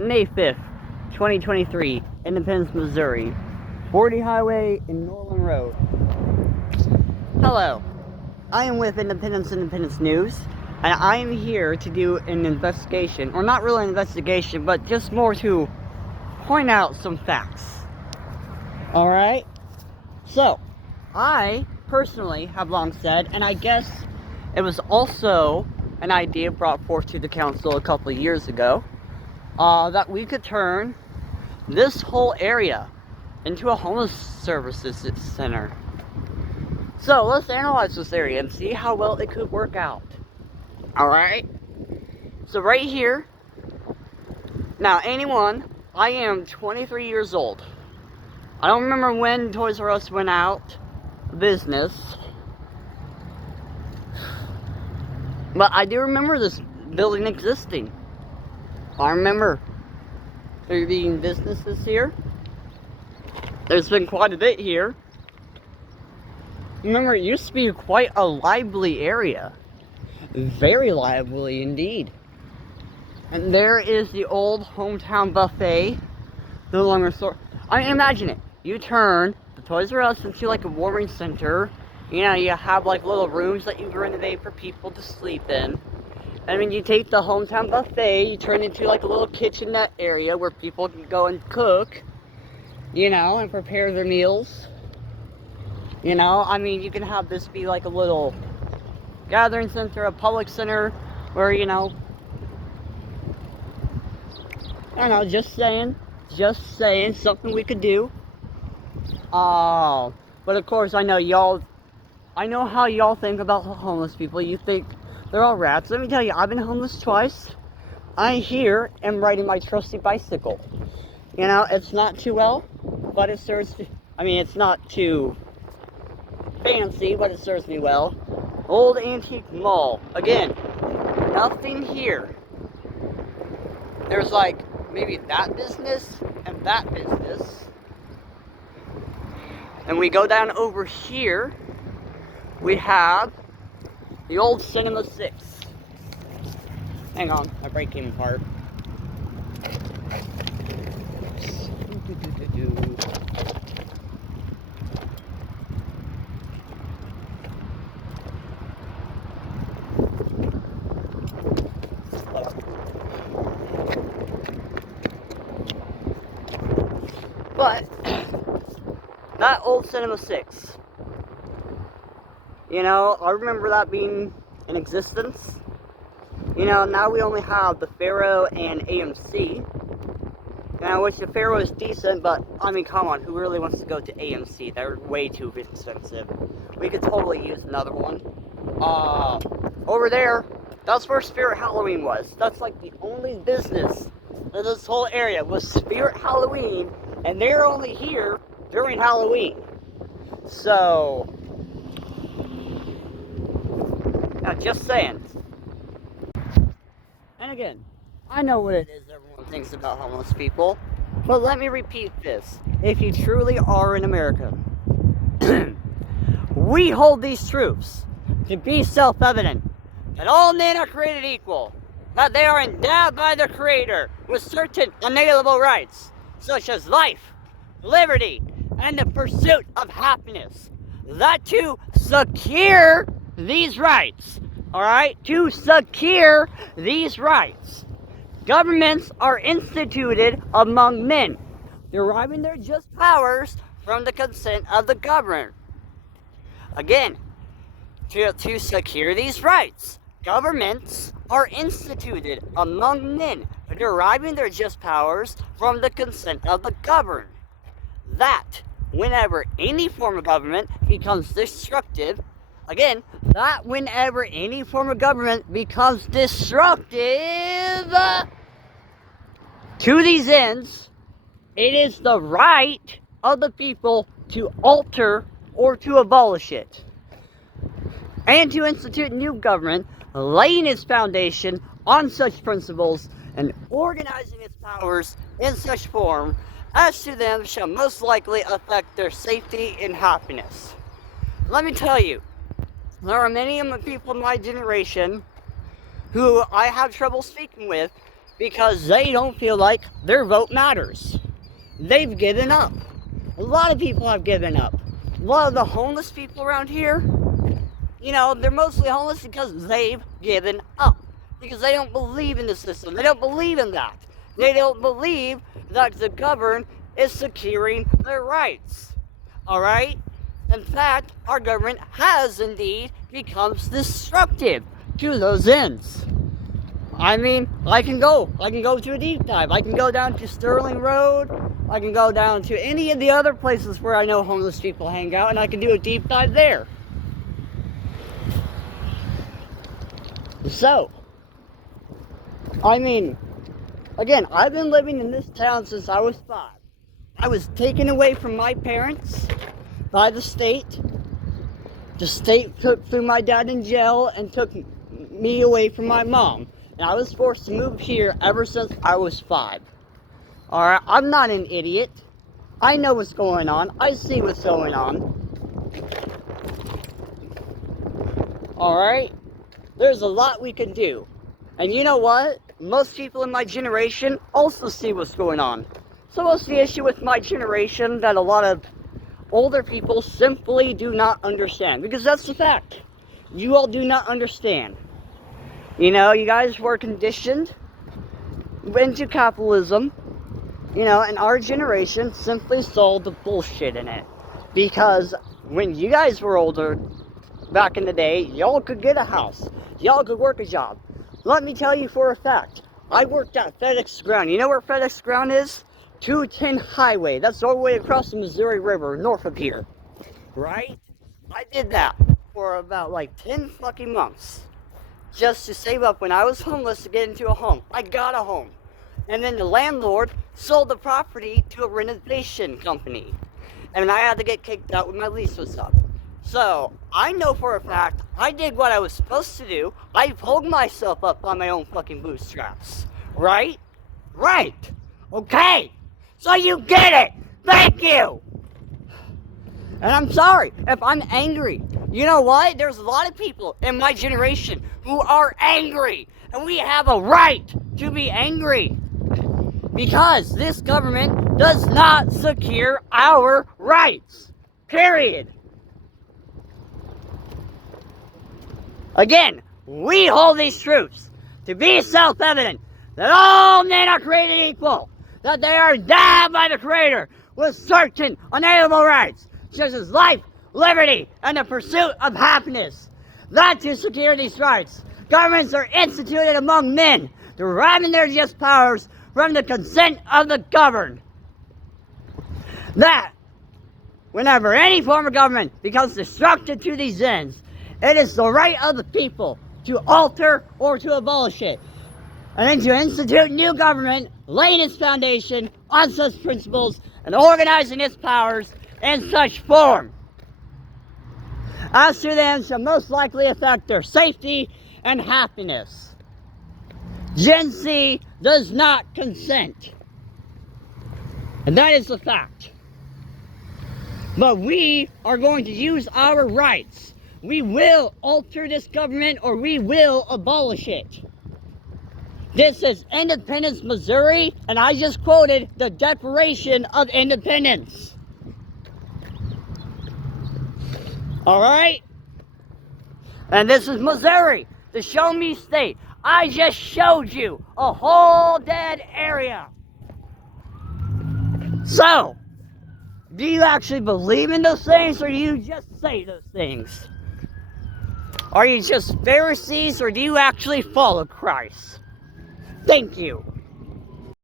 May 5th, 2023, Independence, Missouri. 40 Highway and Noland Road. Hello, I am with Independence News, and I am here to do an investigation, or not really an investigation, but just more to point out some facts. Alright? So, I personally have long said, and I guess it was also an idea brought forth to the council a couple of years ago, that we could turn this whole area into a homeless services center. So let's analyze this area and see how well it could work out. Alright? So right here, now I am 23 years old. I don't remember when TOYRUS went out of business, but I do remember this building existing. I remember there being businesses here. There's been quite a bit here. Remember, it used to be quite a lively area. Very lively indeed. And there is the old hometown buffet. No longer store. I mean, imagine it. You turn the Toys R Us into like a warming center. You know, you have like little rooms that you renovate for people to sleep in. I mean, you take the hometown buffet, you turn it into like a little kitchenette area where people can go and cook, you know, and prepare their meals. You know, I mean, you can have this be like a little gathering center, a public center, where, you know, I don't know, just saying, something we could do. But of course, I know how y'all think about homeless people. You think they're all rats. Let me tell you, I've been homeless twice. I here am riding my trusty bicycle. You know, it's not too well, but it serves, it's not too fancy, but it serves me well. Old antique mall. Again, nothing here. There's like maybe that business and that business. And we go down over here, we have the old Cinema 6. Hang on, my brake came apart. But that old Cinema 6, you know, I remember that being in existence. You know, now we only have the Pharaoh and AMC. You know, which the Pharaoh is decent, but I mean, come on, who really wants to go to AMC? They're way too expensive. We could totally use another one. Over there, that's where Spirit Halloween was. That's like the only business in this whole area was Spirit Halloween, and they're only here during Halloween. So, now just saying. And again, I know what it is everyone thinks about homeless people, but let me repeat this. If you truly are an American, we hold these truths to be self-evident, that all men are created equal, that they are endowed by their Creator with certain unalienable rights, such as life, liberty, and the pursuit of happiness. That to secure these rights, alright, to secure these rights, governments are instituted among men, deriving their just powers from the consent of the governed. Again, to secure these rights, governments are instituted among men, deriving their just powers from the consent of the governed. That, whenever any form of government becomes destructive, again, that whenever any form of government becomes destructive to these ends, it is the right of the people to alter or to abolish it, and to institute new government, laying its foundation on such principles and organizing its powers in such form as to them shall most likely affect their safety and happiness. Let me tell you, there are many people in my generation who I have trouble speaking with because they don't feel like their vote matters. They've given up. A lot of people have given up. A lot of the homeless people around here, you know, they're mostly homeless because they've given up. Because they don't believe in the system. They don't believe in that. They don't believe that the government is securing their rights. Alright? In fact, our government has indeed become destructive to those ends. I mean, I can go to a deep dive. I can go down to Sterling Road. I can go down to any of the other places where I know homeless people hang out, and I can do a deep dive there. So, I mean, again, I've been living in this town since I was 5. I was taken away from my parents by the state. The state threw my dad in jail and took me away from my mom. And I was forced to move here ever since I was 5. Alright, I'm not an idiot. I know what's going on. I see what's going on. Alright? There's a lot we can do. And you know what? Most people in my generation also see what's going on. So what's the issue with my generation that a lot of older people simply do not understand? Because that's the fact. You all do not understand. You know, you guys were conditioned into capitalism, you know, and our generation simply saw the bullshit in it. Because when you guys were older, back in the day, y'all could get a house. Y'all could work a job. Let me tell you for a fact, I worked at FedEx Ground. You know where FedEx Ground is? 210 Highway. That's all the way across the Missouri River, north of here. Right? I did that for about like 10 fucking months. Just to save up when I was homeless to get into a home. I got a home. And then the landlord sold the property to a renovation company. And I had to get kicked out when my lease was up. So, I know for a fact, I did what I was supposed to do. I pulled myself up on my own fucking bootstraps. Right? Right. Okay. So you get it. Thank you. And I'm sorry if I'm angry. You know what? There's a lot of people in my generation who are angry. And we have a right to be angry. Because this government does not secure our rights. Period. Again, we hold these truths to be self-evident that all men are created equal, that they are endowed by the Creator with certain unalienable rights, such as life, liberty, and the pursuit of happiness. That to secure these rights, governments are instituted among men, deriving their just powers from the consent of the governed. That, whenever any form of government becomes destructive to these ends, it is the right of the people to alter or to abolish it, and then to institute new government, laying its foundation on such principles and organizing its powers in such form as to them shall most likely affect their safety and happiness. Gen Z does not consent, and that is the fact. But we are going to use our rights. We will alter this government or we will abolish it. This is Independence, Missouri, and I just quoted the Declaration of Independence. Alright? And this is Missouri, the show me state. I just showed you a whole dead area. So, do you actually believe in those things or do you just say those things? Are you just Pharisees or do you actually follow Christ? Thank you.